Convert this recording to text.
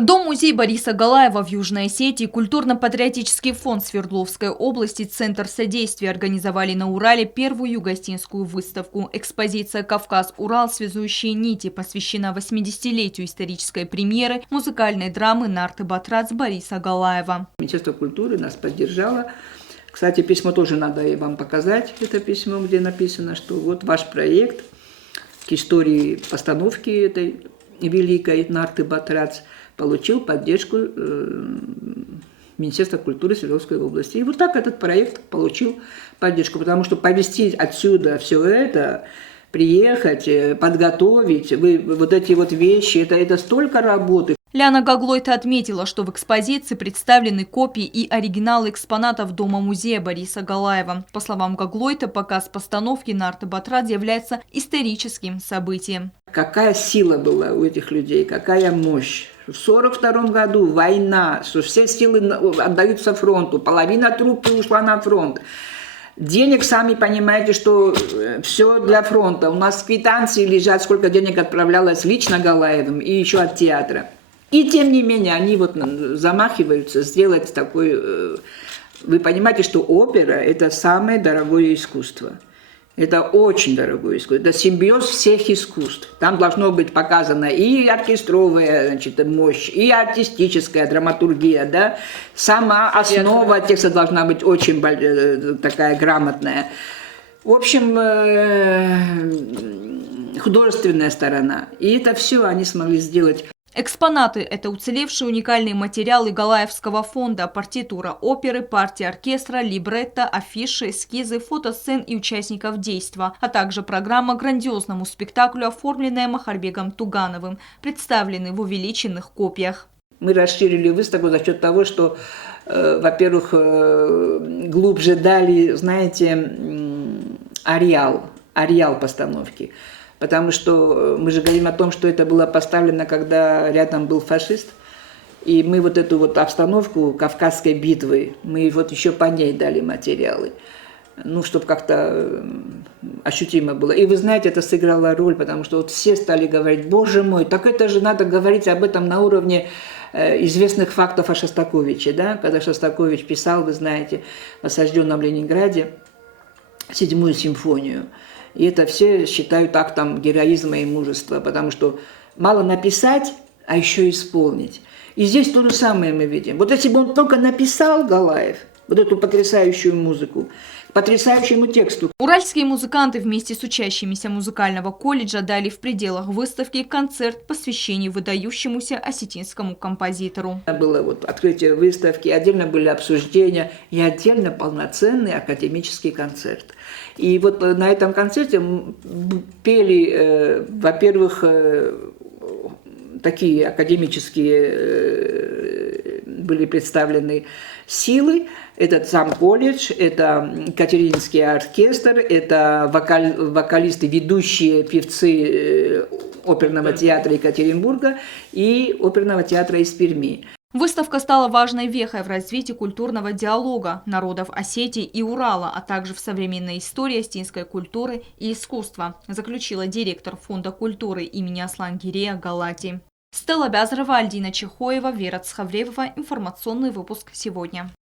Дом-музей Бориса Галаева в Южной Осетии, Культурно-патриотический фонд Свердловской области, Центр содействия организовали на Урале первую югостинскую выставку. Экспозиция «Кавказ-Урал. Связующие нити» посвящена 80-летию исторической премьеры музыкальной драмы «Нарты Батрац» Бориса Галаева. Министерство культуры нас поддержало. Кстати, письмо тоже надо и вам показать. Это письмо, где написано, что вот ваш проект к истории постановки этой великой «Нарты Батрац» получил поддержку Министерства культуры Свердловской области. И вот так этот проект получил поддержку, потому что повезти отсюда все это, приехать, подготовить, вот эти вот вещи, это столько работы. Ляна Гаглойта отметила, что в экспозиции представлены копии и оригиналы экспонатов Дома-музея Бориса Галаева. По словам Гаглойта, показ постановки «Нарты Батрац» является историческим событием. Какая сила была у этих людей, какая мощь. В 1942 году война, что все силы отдаются фронту, половина труппы ушла на фронт. Денег, сами понимаете, что все для фронта. У нас квитанции лежат, сколько денег отправлялось лично Галаевым и еще от театра. И тем не менее, они вот замахиваются сделать такой... Вы понимаете, что опера – это самое дорогое искусство. Это очень дорогое искусство. Это симбиоз всех искусств. Там должно быть показана и оркестровая, значит, мощь, и артистическая драматургия. Да? Сама основа текста должна быть очень такая грамотная. В общем, художественная сторона. И это все они смогли сделать. Экспонаты – это уцелевшие уникальные материалы Галаевского фонда, партитура оперы, партии оркестра, либретто, афиши, эскизы, фотосцен и участников действа, а также программа к грандиозному спектаклю, оформленная Махарбегом Тугановым, представлены в увеличенных копиях. Мы расширили выставку за счет того, что, во-первых, глубже дали, знаете, ареал постановки. Потому что мы же говорим о том, что это было поставлено, когда рядом был фашист. И мы вот эту вот обстановку Кавказской битвы, мы вот еще по ней дали материалы. Ну, чтобы как-то ощутимо было. И вы знаете, это сыграло роль, потому что вот все стали говорить: боже мой, так это же надо говорить об этом на уровне известных фактов о Шостаковиче. Да? Когда Шостакович писал, вы знаете, в осажденном Ленинграде 7-ю симфонию. И это все считают актом героизма и мужества, потому что мало написать, а еще исполнить. И здесь то же самое мы видим. Вот если бы он только написал, Галаев, вот эту потрясающую музыку, потрясающему тексту. Уральские музыканты вместе с учащимися музыкального колледжа дали в пределах выставки концерт, посвященный выдающемуся осетинскому композитору. Было вот открытие выставки, отдельно были обсуждения и отдельно полноценный академический концерт. И вот на этом концерте пели, во-первых, такие академические были представлены силы. Это сам колледж, это Катерининский оркестр, это вокалисты, ведущие певцы оперного театра Екатеринбурга и оперного театра из Перми. Выставка стала важной вехой в развитии культурного диалога народов Осетии и Урала, а также в современной истории осетинской культуры и искусства, заключила директор Фонда культуры имени Аслангирея Галати. Стелла Бязарова, Альдина Чехоева, Вера Цхавревова. Информационный выпуск сегодня.